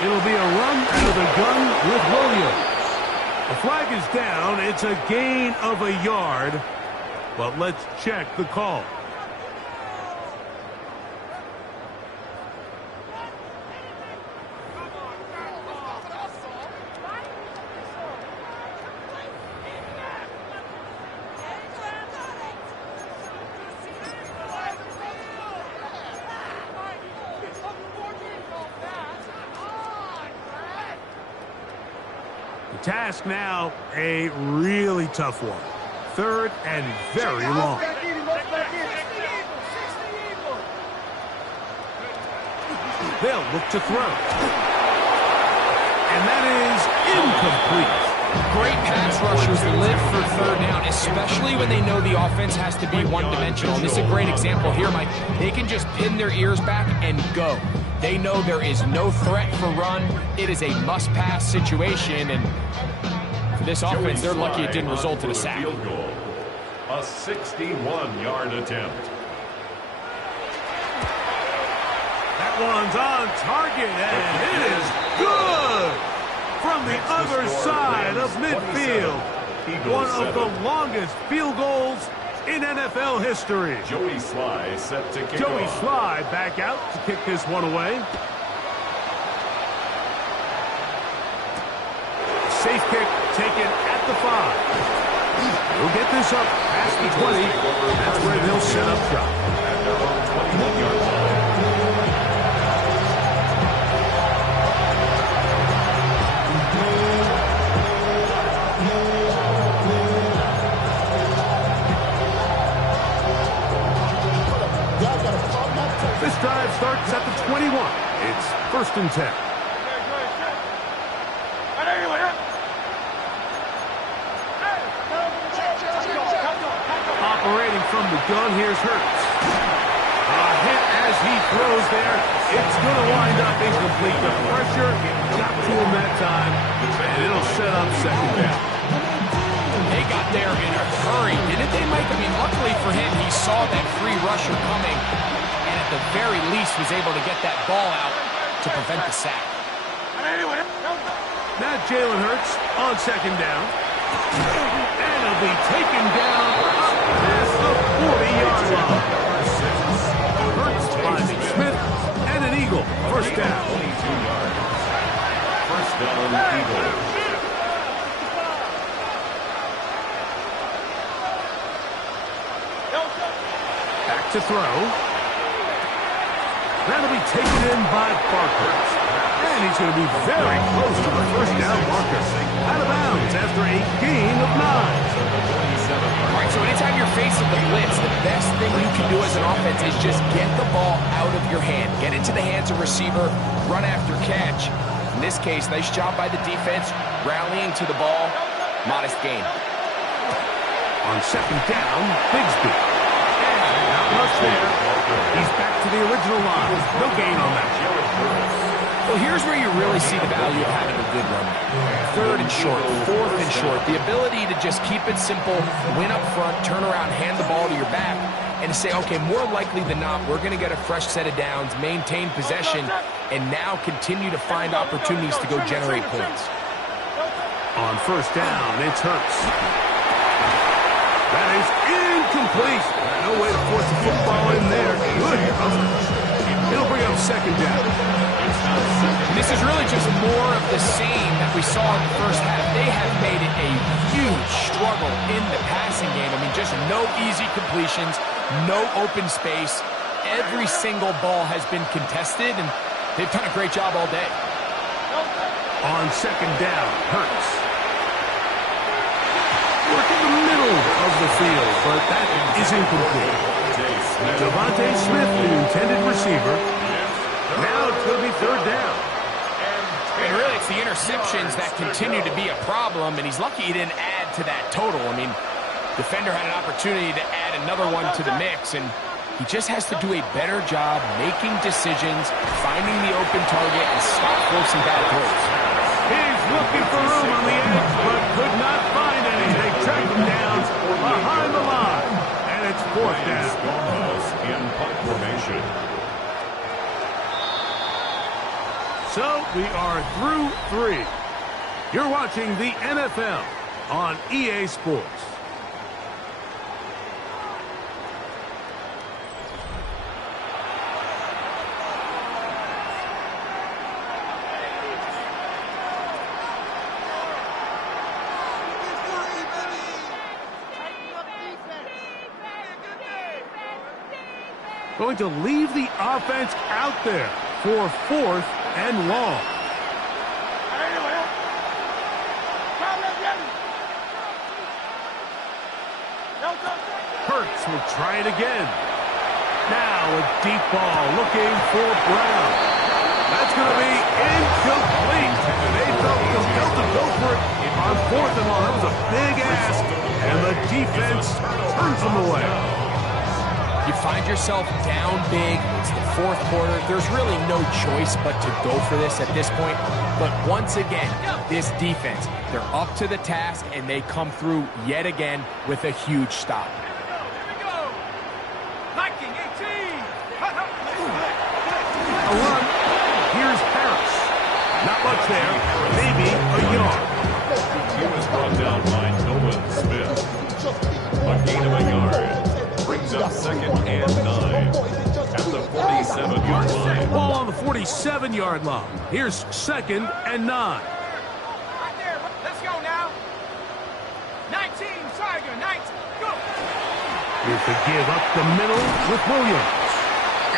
It'll be a run out of the gun with Williams. The flag is down. It's a gain of a yard, but let's check the call. Task now, a really tough one. Third and very long. They'll look to throw. And that is incomplete. Great pass rushers live for third down, especially when they know the offense has to be one-dimensional. And this is a great example here, Mike. They can just pin their ears back and go. They know there is no threat for run. It is a must-pass situation, and for this offense, they're lucky it didn't result in a sack. A 61-yard attempt. That one's on target, and it is good from the other side of midfield. One of the longest field goals in NFL history. Joey Sly set to kick Joey off. Sly back out to kick this one away. Safe kick taken at the 5. We'll get this up past the 20. That's where they'll set up shop. At their own 21-yard line. This drive starts at the 21. It's 1st and 10. Operating from the gun, here's Hurts. A hit as he throws there. It's going to wind up incomplete. The pressure got to him that time, and it'll set up second down. They got there in a hurry, didn't they, Mike? I mean, luckily for him, he saw that free rusher coming, and at the very least was able to get that ball out to prevent the sack. Now Jalen Hurts on second down. And he'll be taken down past the 40-yard line. Hurts finding Smith, and an Eagle. First down. 22 yards. First down, Eagles. Back to throw. That'll be taken in by Barker. And he's going to be very close to the first down marker. Out of bounds after a gain of 9. All right, so anytime you're facing the blitz, the best thing you can do as an offense is just get the ball out of your hand. Get into the hands of receiver, run after catch. In this case, nice job by the defense, rallying to the ball. Modest gain. On second down, Bigsby. And not much there. He's back to the original line. No gain on that. Well, here's where you really see the value of having a good run. Third and short, fourth and short. The ability to just keep it simple, win up front, turn around, hand the ball to your back, and to say, okay, more likely than not, we're going to get a fresh set of downs, maintain possession, and now continue to find opportunities to go generate points. On first down, it's Hurts. That is incomplete. No way to force the football in there. Good coverage. It'll bring up second down. This is really just more of the same that we saw in the first half. They have made it a huge struggle in the passing game. I mean, just no easy completions, no open space. Every single ball has been contested, and they've done a great job all day. On second down, Hurts. Work in the middle of the field, but that is incomplete. Devontae Smith, the intended receiver. Now it's going to be third down. And really, it's the interceptions that continue to be a problem, and he's lucky he didn't add to that total. I mean, defender had an opportunity to add another one to the mix, and he just has to do a better job making decisions, finding the open target, and stop forcing bad throws. He's looking for room on the edge, but could not find any. They track him down behind the line, and it's fourth down. In punt formation. So we are through 3. You're watching the NFL on EA Sports. Going to leave the offense out there for fourth and long. Hurts will try it again. Now a deep ball looking for Brown. That's going to be incomplete. They felt compelled to go for it on fourth and long. That was a big ask, and the defense turns them away. You find yourself down big. It's the fourth quarter. There's really no choice but to go for this at this point. But once again, this defense, they're up to the task, and they come through yet again with a huge stop. A run. Here's Harris. Not much there. Maybe a yard. He was brought down by Nolan Smith. A gain of a yard. Brings up second and 9 at the 47-yard line. Ball on the 47-yard line. Here's second and 9. Right there. Let's go now. 19, Tiger, 19. Go. Here's the give up the middle with Williams.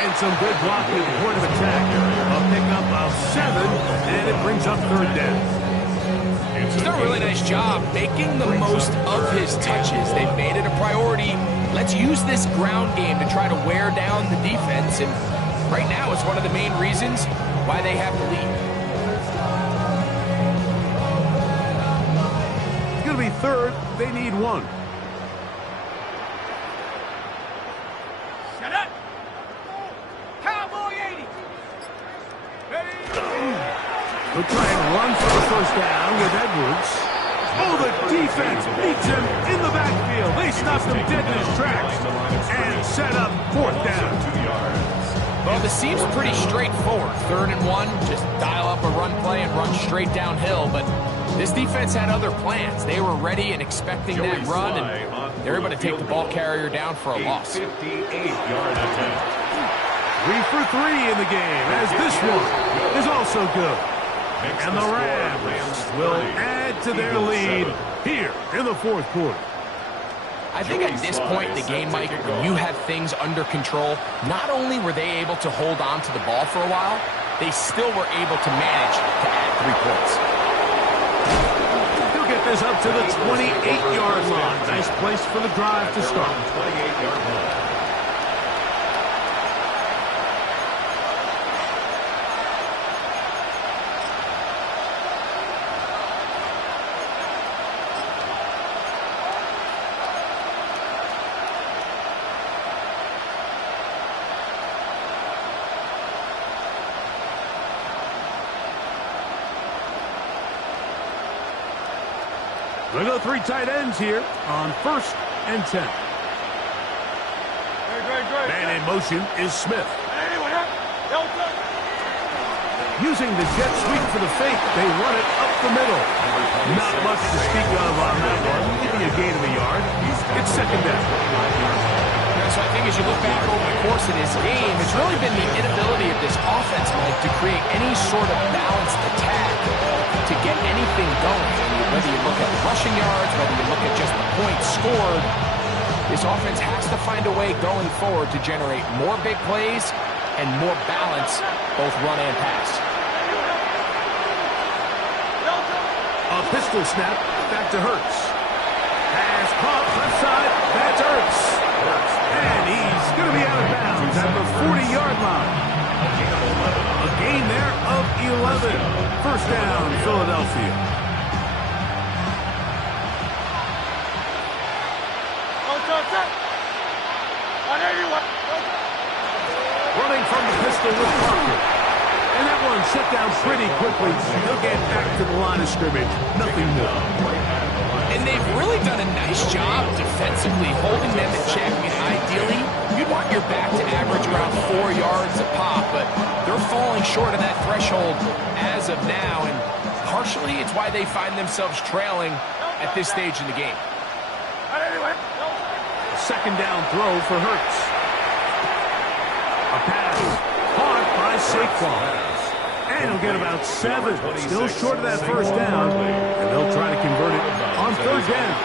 And some good blocking at the point of attack. A pickup of 7, and it brings up third down. He's done a really nice job making the most of his touches. They've made it a priority. Let's use this ground game to try to wear down the defense, and right now it's one of the main reasons why they have the lead. It's going to be third. They need 1. Shut up. Cowboy 80. Ready? We'll try and run for the first down with Edwards. Oh, the defense beats him in the backfield. They stopped him dead in his tracks and set up fourth down. Well, this seems pretty straightforward. Third and 1, just dial up a run play and run straight downhill. But this defense had other plans. They were ready and expecting that run, and they were able to take the ball carrier down for a loss. 58-yard attempt. 3 for 3 in the game, as this one is also good. And the Rams will add to their lead here in the fourth quarter. I think at this point in the game, Mike, when you have things under control, not only were they able to hold on to the ball for a while, they still were able to manage to add 3 points. He'll get this up to the 28-yard line. Nice place for the drive to start. 28-yard line. They go 3 tight ends here on 1st and 10. Man in motion is Smith. Using the jet sweep for the fake, they run it up the middle. Not much to speak of on that one. Give me a gain of a yard. It's 2nd down. So I think as you look back over the course of this game, it's really been the inability of this offense, Mike, to create any sort of balanced attack to get anything going. Whether you look at the rushing yards, whether you look at just the points scored, this offense has to find a way going forward to generate more big plays and more balance, both run and pass. A pistol snap back to Hurts. Pass caught left side. That's Hurts. And he's going to be out of bounds at the 40-yard line. A gain there of 11. 1st down, Philadelphia. Running from the pistol with Parker. And that one shut down pretty quickly. They'll get back to the line of scrimmage. Nothing more. And they've really done a nice job defensively holding them in check. I mean, ideally, you'd want your back to average around 4 yards a pop, but they're falling short of that threshold as of now, and partially it's why they find themselves trailing at this stage in the game. 2nd down throw for Hurts. A pass caught by Saquon. And he'll get about 7. Still short of that 1st down. And they'll try to convert it on 3rd down.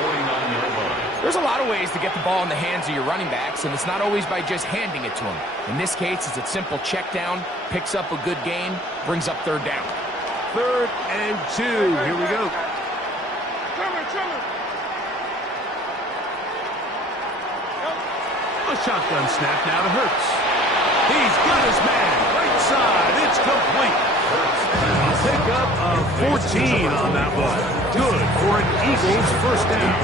There's a lot of ways to get the ball in the hands of your running backs, and it's not always by just handing it to them. In this case, it's a simple check down, picks up a good gain, brings up 3rd down. 3rd and 2. Here we go. A shotgun snap now to Hurts. He's got his man. Right side. It's complete. A pickup of 14 on that one. Good for an Eagles 1st down.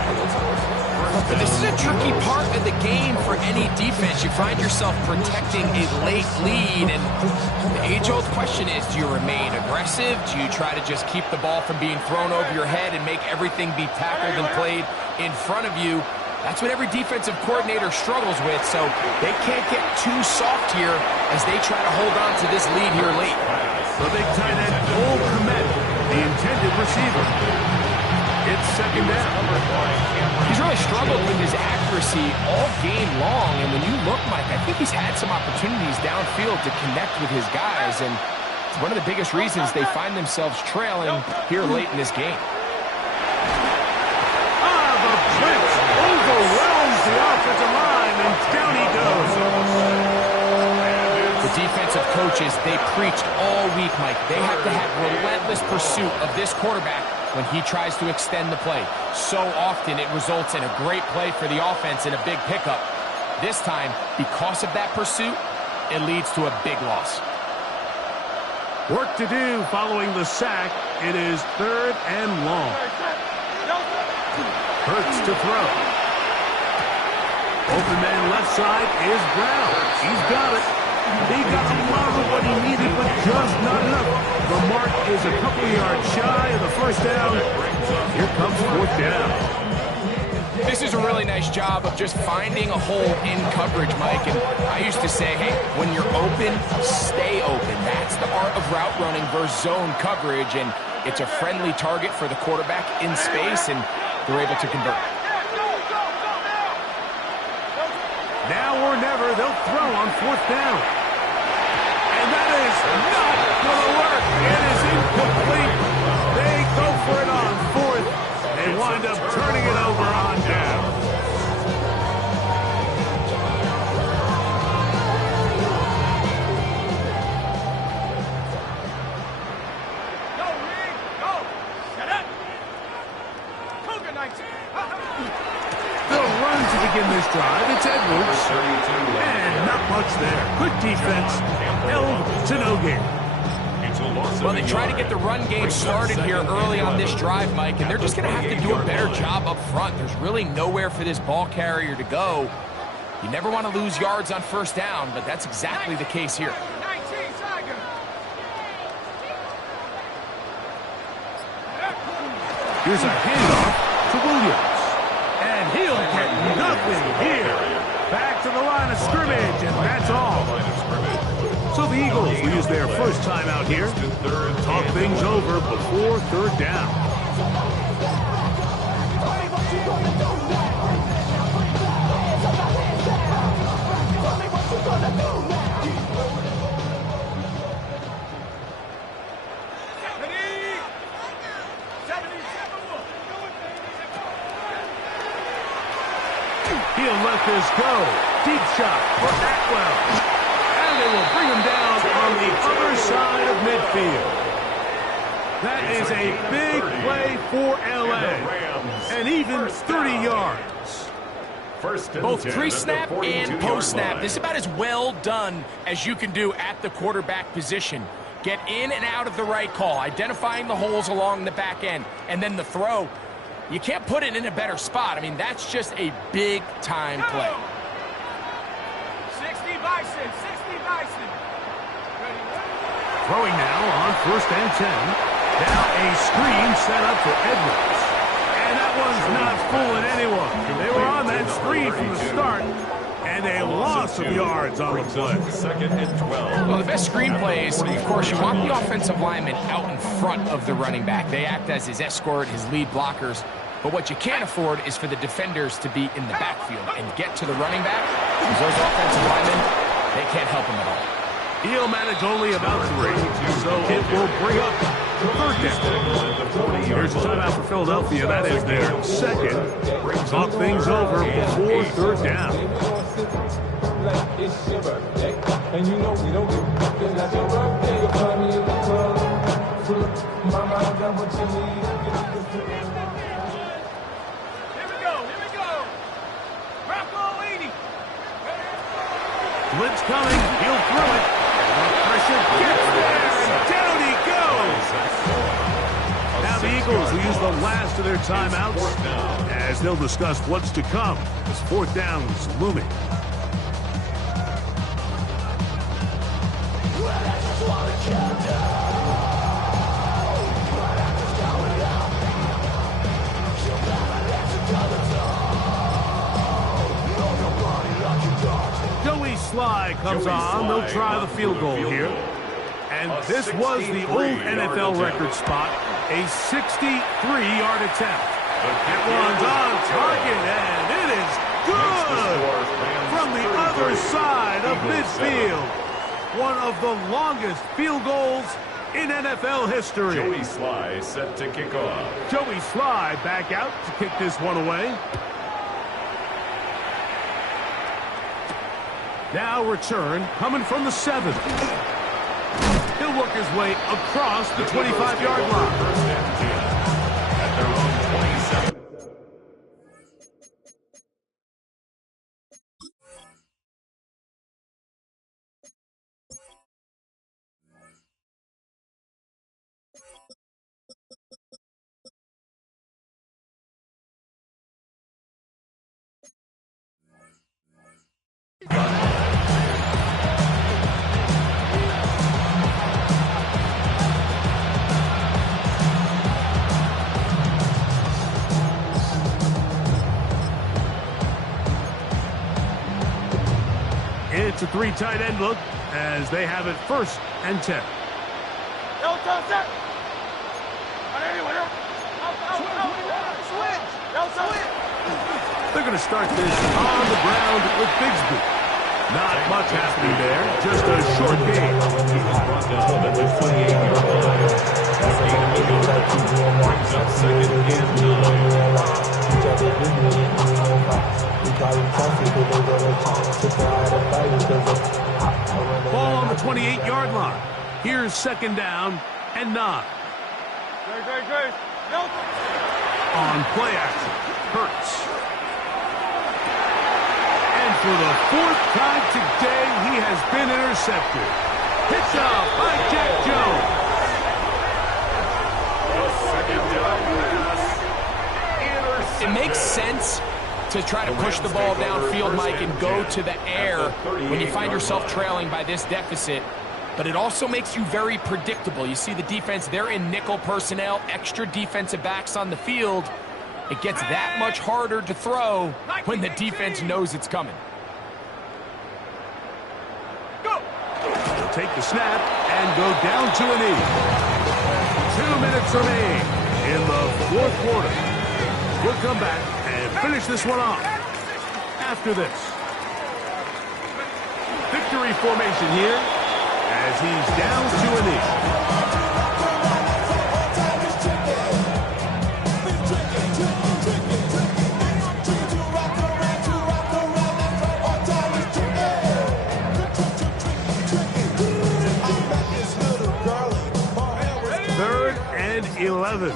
But this is a tricky part of the game for any defense. You find yourself protecting a late lead, and the age-old question is, do you remain aggressive? Do you try to just keep the ball from being thrown over your head and make everything be tackled and played in front of you? That's what every defensive coordinator struggles with, so they can't get too soft here as they try to hold on to this lead here late. The big tight end, Cole Kmet, the intended receiver. It's 2nd down. He's really struggled with his accuracy all game long, and when you look, Mike, I think he's had some opportunities downfield to connect with his guys, and it's one of the biggest reasons they find themselves trailing here late in this game. The blitz overwhelms the offensive line, and down he goes. The defensive coaches, they preached all week, Mike. They have to have relentless pursuit of this quarterback when he tries to extend the play. So often it results in a great play for the offense and a big pickup. This time, because of that pursuit, it leads to a big loss. Work to do following the sack. It is 3rd and long. Hurts to throw. Open man left side is Brown. He's got it. He got a lot of what he needed, but just not enough. The mark is a couple yards shy of the 1st down. Here comes 4th down. This is a really nice job of just finding a hole in coverage, Mike. And I used to say, hey, when you're open, stay open. That's the art of route running versus zone coverage. And it's a friendly target for the quarterback in space, and they're able to convert. Now or never, they'll throw on 4th down. And that is not going to work. It is incomplete. They go for it on 4th. They wind up turning it over on down. begin this drive. It's Edwards. And not much there. Good defense. Held to no gain. Well, they try to get the run game started here early on this drive, Mike, and they're just going to have to do a better job up front. There's really nowhere for this ball carrier to go. You never want to lose yards on first down, but that's exactly the case here. Here's a handoff to Williams. And he'll get nothing here. Back to the line of scrimmage, and that's all. So the Eagles will use their first time out here. Talk things over before third down. He'll let this go. Deep shot for Atwell. And they will bring him down on the other side of midfield. That is a big play for L.A. And even 30 yards. Both pre-snap and post-snap. This is about as well done as you can do at the quarterback position. Get in and out of the right call, identifying the holes along the back end, and then the throw. You can't put it in a better spot. I mean, that's just a big-time play. 60 Bison, 60 Bison. Throwing now on 1st and 10. Now a screen set up for Edwards. And that one's not fooling anyone. They were on that screen from the start. And a loss of yards on the play. 2nd and 12. Well, the best screenplay is, of course, you want the offensive lineman out in front of the running back. They act as his escort, his lead blockers. But what you can't afford is for the defenders to be in the backfield and get to the running back. Because those offensive linemen, they can't help him at all. He'll manage only about 3, so it will bring up third down. Here's a timeout for Philadelphia. That is their second. Talk things over before third down. And you know we don't give nothing like your birthday. You'll find me in the club. Mama, I got what you need. Here we go. Rocco 80. Blitz coming. He'll throw it. Pressure gets there, and down he goes. Now the Eagles will use the last of their timeouts as they'll discuss what's to come as fourth down's looming. Joey Sly comes on. They'll try the field goal here. And this was the old NFL record spot, a 63-yard attempt. That one's on target, and it is good from the other side of midfield. One of the longest field goals in NFL history. Joey Sly set to kick off. Joey Sly back out to kick this one away. Now return coming from the 7. He'll work his way across the 25-yard line. First and 10 at their own 27. It's a 3 tight end look as they have it 1st and 10. They're going to start this on the ground with Bigsby. Not much happening there, just a short gain. He was brought down at the 28-yard line. This gain brings up 2nd and 9. Ball on the 28-yard line. Here's 2nd down and 9. On play action, Hurts. for the fourth time today, he has been intercepted. Picked up by Jack Jones. The second down pass. It makes sense to try to push the ball downfield, Mike, and go to the air when you find yourself trailing by this deficit. But it also makes you very predictable. You see the defense, they're in nickel personnel, extra defensive backs on the field. It gets that much harder to throw when the defense knows it's coming. He'll take the snap and go down to a knee. 2 minutes remain in the fourth quarter. We'll come back and finish this one off after this. Victory formation here as he's down to a knee. Third and 11.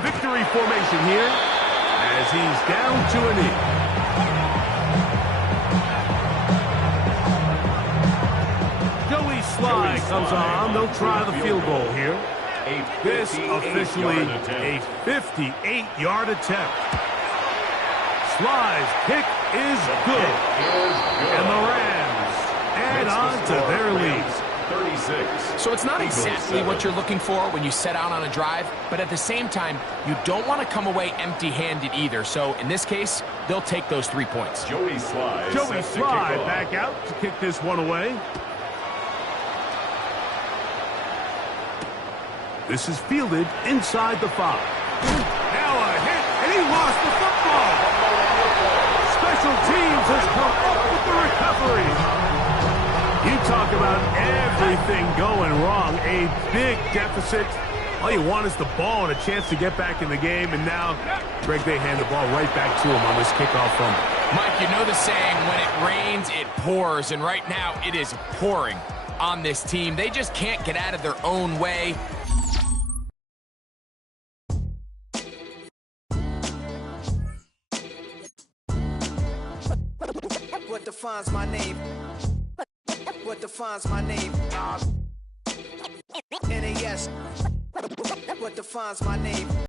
Victory formation here as he's down to a knee. Joey Sly comes on. They'll try the field goal here. This officially a 58-yard attempt. Sly's kick is good. And the Rams add on to their lead. 36. So it's not exactly what you're looking for when you set out on a drive, but at the same time, you don't want to come away empty-handed either. So in this case, they'll take those 3 points. Joey Sly Back out to kick this one away. This is fielded inside the 5. Now a hit, and he lost the football. Special teams has come up with the recovery. You talk about everything going wrong. A big deficit. All you want is the ball and a chance to get back in the game. And now, Greg, they hand the ball right back to him on this kickoff fumble. Mike, you know the saying, when it rains, it pours. And right now, it is pouring on this team. They just can't get out of their own way. What defines my name? What defines my name? NAS. What defines my name?